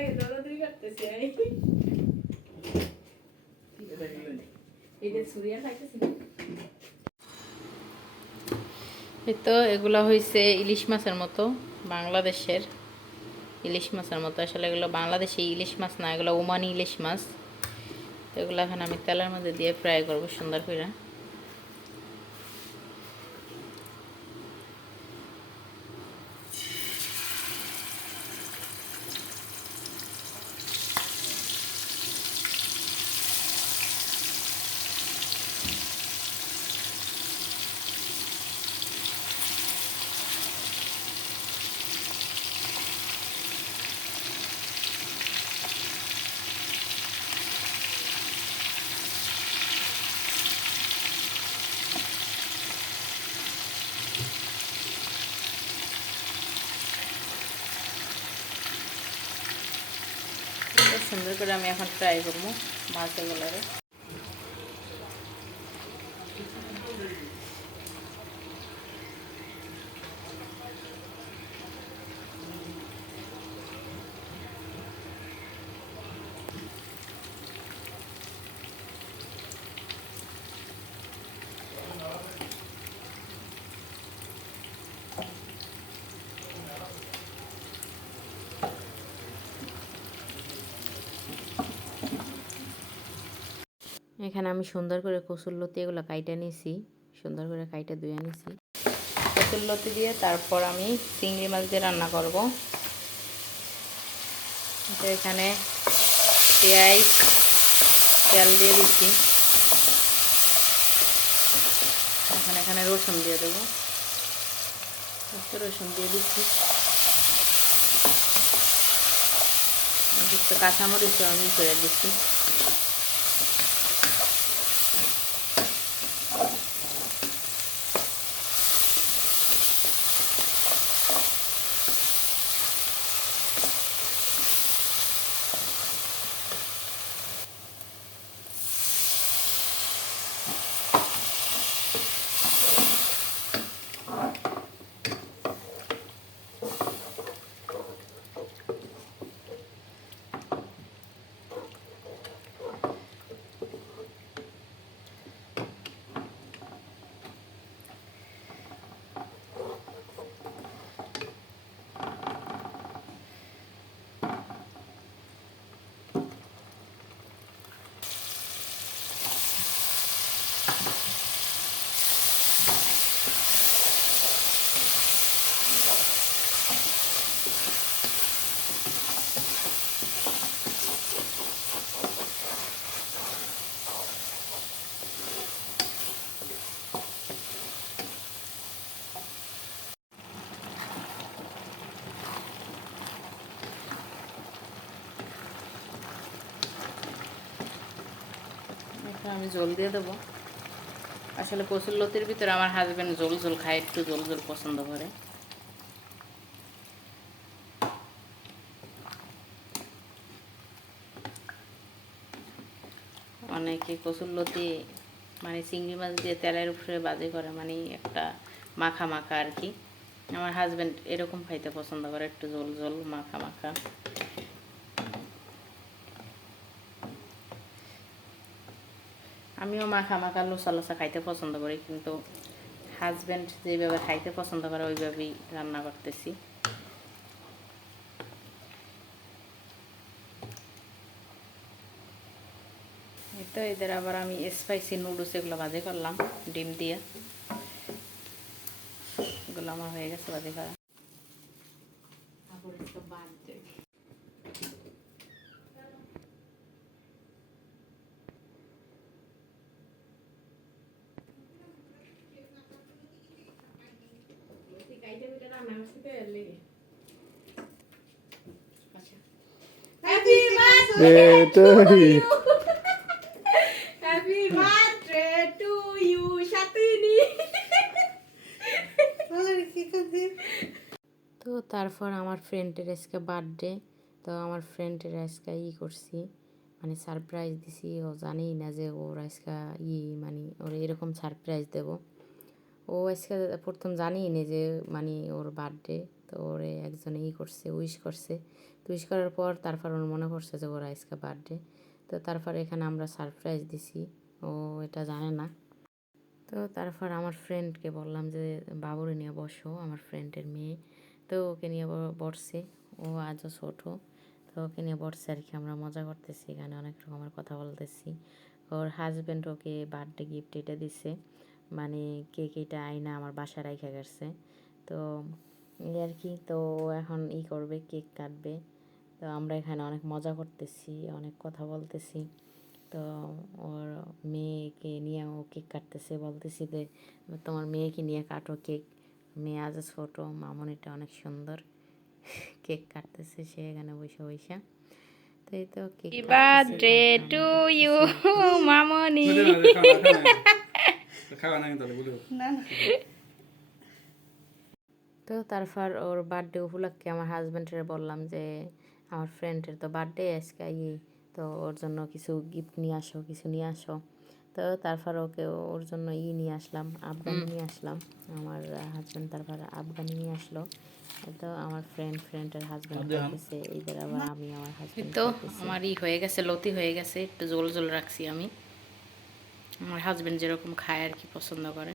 এই তো এগুলো হয়েছে ইলিশ মাছের মতো, বাংলাদেশের ইলিশ মাছের মতো। আসলে এগুলো বাংলাদেশি ইলিশ মাছ না, এগুলো ওমানি ইলিশ মাছ। তো এগুলো এখন আমি তেলের মধ্যে দিয়ে ফ্রাই করবো সুন্দর করে। সুন্দর করে আমি এখন ফ্রাই করবো মাছগুলোরে। এখানে আমি সুন্দর করে কসুরলতি এগুলো কাইটা নিয়েছি, সুন্দর করে কাইটা ধুয়ে নিয়েছি। কসুরলতি দিয়ে তারপর আমি চিংড়ি মাছ দিয়ে রান্না করব। এখানে পেঁয়াজ তেল দিয়ে দিচ্ছি, এখানে রসুন দিয়ে দেবো, রসুন দিয়ে দিচ্ছি, কাঁচামরিচ আমি করে দিচ্ছি। আমি জল দিয়ে দেবো। আসলে কসুরলতির ভিতরে আমার হাজব্যান্ড জল জল খায়, একটু জল জল পছন্দ করে। অনেকে কসুরলতি মানে চিংড়ি মাছ দিয়ে তেলের উপরে বাজে করে, মানে একটা মাখা মাখা আর কি। আমার হাজব্যান্ড এরকম খাইতে পছন্দ করে, একটু জল জল মাখা মাখা। আমিও মাখা মাখা লোসা লোসা খাইতে পছন্দ করি, কিন্তু হাজব্যান্ড যেভাবে খাইতে পছন্দ করে ওইভাবেই রান্না করতেছি। তো এদের আবার আমি স্পাইসি নুডলস এগুলো ভাজি করলাম ডিম দিয়ে, এগুলো আমার হয়ে গেছে ভাজি করা। Happy birthday to you, Shatini. তো তারপর আমার ফ্রেন্ডের আজকে বার্থডে, তো আমার ফ্রেন্ডের আজকে করছি, মানে সারপ্রাইজ দিছি। ও জানেই না যে ওর আজকে মানে ওর এরকম সারপ্রাইজ দেব। ও আজকে প্রথম জানেই না যে মানে ওর বার্থডে। তো ওরে একজনে করছে, উইশ করছে। তো উইশ করার পর তারপর ওর মনে পড়ছে যে ওর আজকে বার্থডে। তো তারপর এখানে আমরা সারপ্রাইজ দিছি, ও এটা জানে না। তো তারপর আমার ফ্রেন্ডকে বললাম যে বাবুরে নিয়ে বসো, আমার ফ্রেন্ডের মেয়ে। তো ওকে নিয়ে বসছে, ও আজও ছোটো। তো ওকে নিয়ে বসছে আর কি, আমরা মজা করতেছি, এখানে অনেক রকমের কথা বলতেছি। ওর হাজব্যান্ড ওকে বার্থডে গিফট এটা দিছে, মানে কেক এটা আইনা আমার বাসায় রাইখা গেছে। তো এই আর কি, তো ও এখন করবে, কেক কাটবে। তো আমরা এখানে অনেক মজা করতেছি, অনেক কথা বলতেছি। তো ওর মেয়েকে নিয়ে ও কেক কাটতেছে, বলতেছি যে তোমার মেয়েকে নিয়ে কাটো কেক, মেয়ে আজ ছোটো, মামনিটা অনেক সুন্দর। কেক কাটতেছে সে এখানে বসে বসে। তো এই তো কেক বার্থডে টু ইউ মামনি। খাওয়া না কিন্তু বলে না না তো তারপর ওর বার্থডে উপলক্ষে আমার হাজব্যান্ডের বললাম যে আমার ফ্রেন্ডের তো বার্থডে আজকে, তো ওর জন্য কিছু গিফট নিয়ে আসো, কিছু নিয়ে আসো। তো তারপর ওকে ওর জন্য নিয়ে আসলাম, আফগানি নিয়ে আসলাম। আমার হাজব্যান্ড তারপর আফগানি নিয়ে আসলো। তো আমার ফ্রেন্ডের হাজব্যান্ড খাইতেছে, এইদের আবার আমি আমার হাজব্যান্ড তো আমার হয়ে গেছে, লতি হয়ে গেছে, একটু জোল জোল রাখছি আমি। আমার হাজব্যান্ড যেরকম খায় আর কি পছন্দ করে।